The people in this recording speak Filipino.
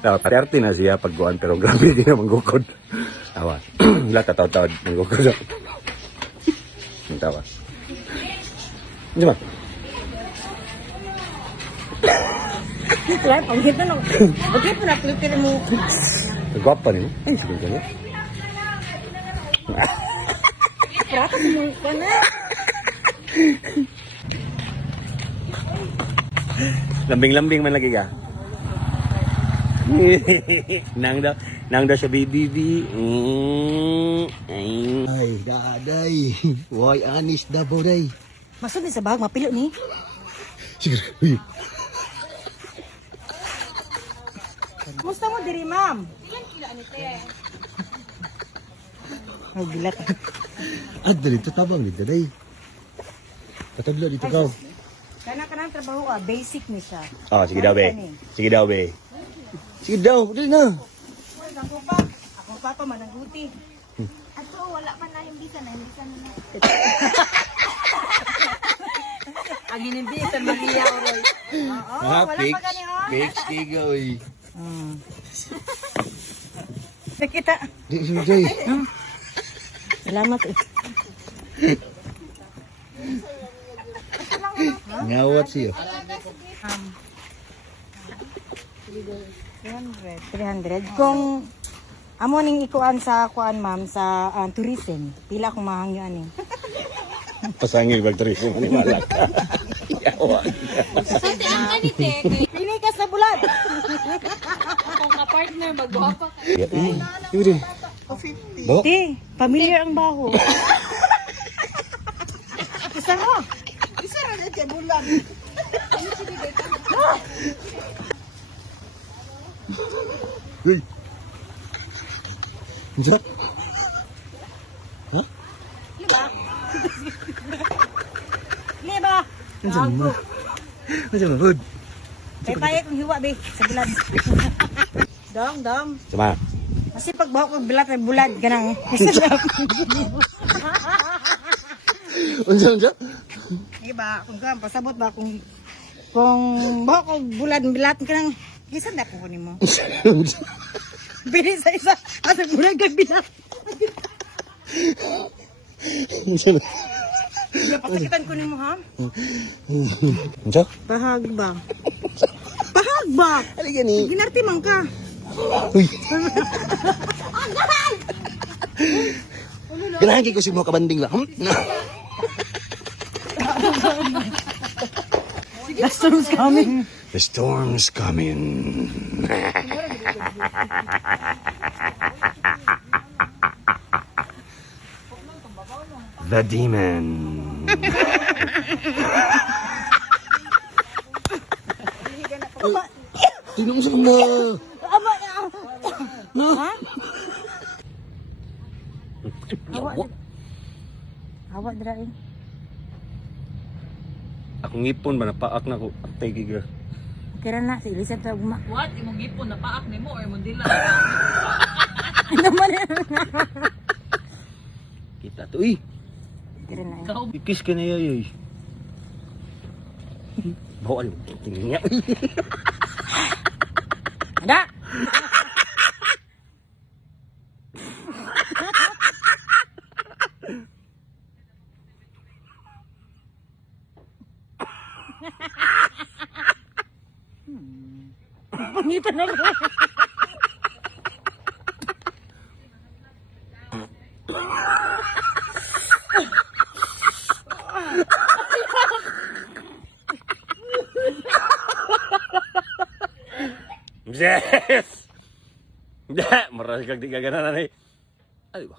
Dapat arte na siya pagguan pero grabe din na manggukod. Tawa. Lahat tataw-taw manggukod. Tawa. Di ba? Kaya panggit na lang. Bakit po napilit mo? Gwapa niyo. Ay, sige ka niya. Prata mo ka na. Lambing-lambing man lagi ka. nang daw siya baby. Ay, daday. Why anis da boday. Masud ni sa bag mapilo ni. Sige. Uy. Kumusta mo diri, ma'am? Ay, bilat. Dito tabang dito day. Pataglo dito ka. Kana kanang trabaho basic ni siya. Oh, sige daw be. Sige daw be. Sige daw, dali na. Uy, ako pa. Ako papa manangguti. Ato, wala pa na yung bisa na na. Ang hindi sa Maria Oroy. Oo, wala pa gani oh. Fix tiga oy. Nakita. Di sige day. Salamat eh. Ngawat siya. 300. Kung amo ning ikuan sa kuan ma'am sa tourism, pila kung mahangyo ani. Pasangil bagteri ni malak. Yawa. Kasi ang ganite, Pili ka sa bulan. kung ka-partner, mag-guwapa ka. Ya, yun. Bo? Di, familiar ang baho. Isa mo. Uy. Jack. Ha? Liba. Andiyan mo. Andiyan mo, Hood. Tay-tay kong hiwa be sa bulan. Dong, dong. Sama. Kasi pag baho ko bilat ay bulad ganang. Andiyan, Jack. Diba, kung kuan pasabot ba kung baho ko bulad bilat ganang. Isa na ko nimo. Bili sa isa. Asa bulad kag bilat. Andiyan. Diba, pasakitan ko nimo ha? Andiyan? Bahag ba? Bahag ba? Ano yan eh? Ginarti man ka. Uy. Ganahan ko si mo kabanding lang. The storm's coming. The storm's coming. The demon. Tinungsok na. Ama na. No? Ha? Hawa dira eh. Akong ngipon ba napaak na ko. Atay giga. Kira na si Elizabeth sa ugma. What? Imong gipon na paak nimo or imong dila? Naman yan. Kita to. Uy. Kira na eh. Ikaw Ikis ka na yayoy. Bawa niyo. Tingin niya. Ada. Pangitan ako. Yes! Hindi! Maras kag di gaganan na eh. Ay ba?